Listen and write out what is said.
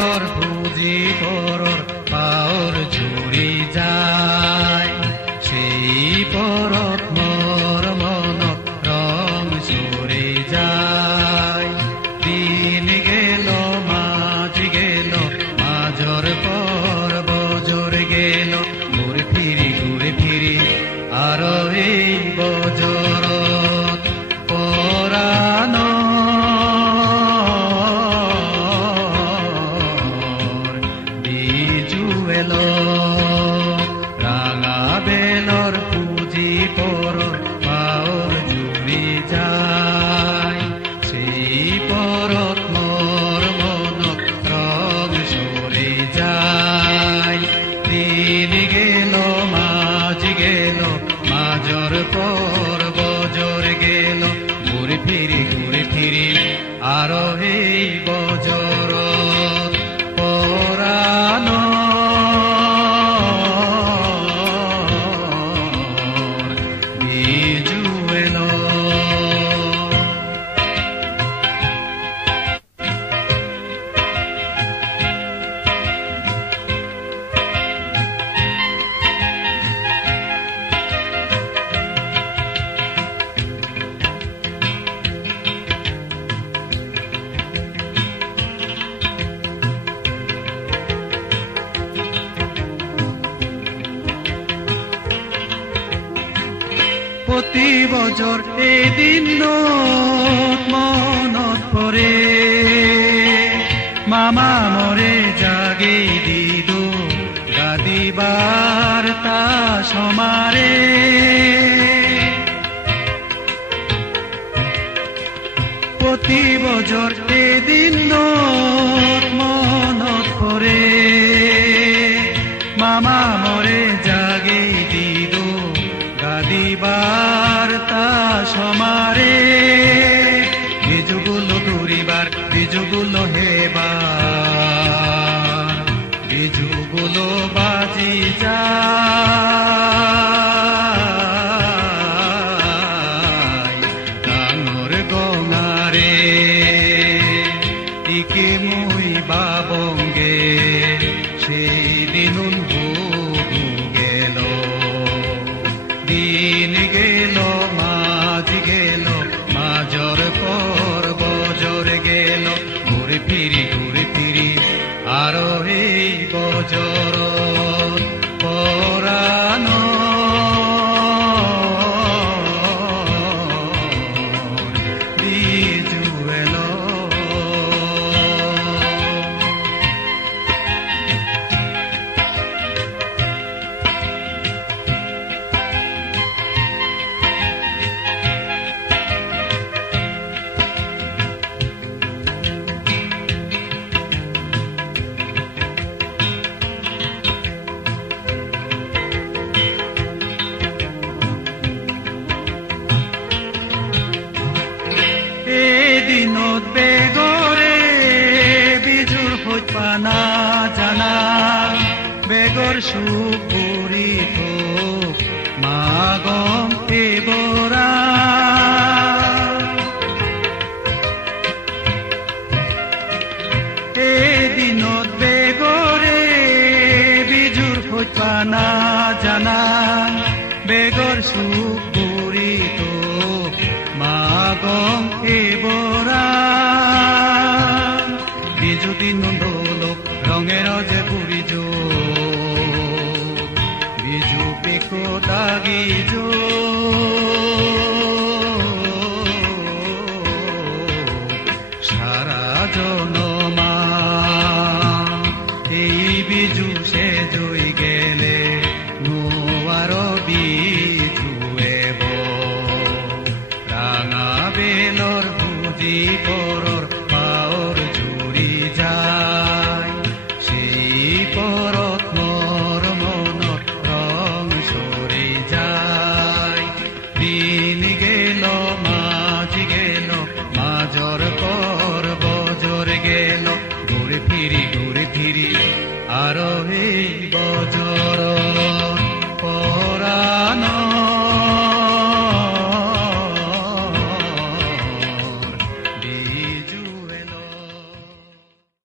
বেলৰ পুঁজি পৰৰ পাৱৰ ঝৰি যায় সেই পৰত মোৰ মনত ৰং চৰি যায় দিন গেল মাজি গেল মাজৰ পৰ বজৰ গেল ঘূৰি ফিৰি আৰু এই বজৰত পৰাণ বিজুৱেল ৰাঙা বেলৰ পুঁজি পৰৰ পাৱৰ ঝৰি যায় সেই পৰত মোৰ মনত ৰং চৰি যায় দিন গেল মাজি গেল মাজৰ পৰ বজৰ গেল ঘূৰি ফিৰি আৰু সেই বজৰত পৰাণ বিজুৱেল প্ৰতি বজৰ এদিন মনত পৰে মামা মৰে জাগি দিদো গাদি বাৰ্তা সমাৰে প্ৰতি বজৰ এদিন মনত পৰে মামা মৰে জাগি দিদো গাদি বাৰ্তা সমাৰে বিজুগুলো ঘূৰিবাৰ বিজুগুলো হেবাৰ বিজুগুলো বাজি যায় ডাঙৰ গঙাৰে ইকে মই বাবংগে সেই দিনুন গেল দিন গেল মাজি গেল মাজৰ পৰ বজৰ গেল ঘূৰি ফিৰি আৰু এই বজৰত পৰাণ বিজুৱেল এদিনত বেগৰে বিজুৰ হৈ পানা জানা বেগৰ সুখ কৰি থোক মাগম এবৰা এদিনত বেগৰে বিজুৰ হৈ পানা জানা বেগৰ সুখ কৰি থোক মাগম এবৰা বিজু দিন দোলক ৰঙেৰ যে বুঢ়ি বিজু পেকো দাগি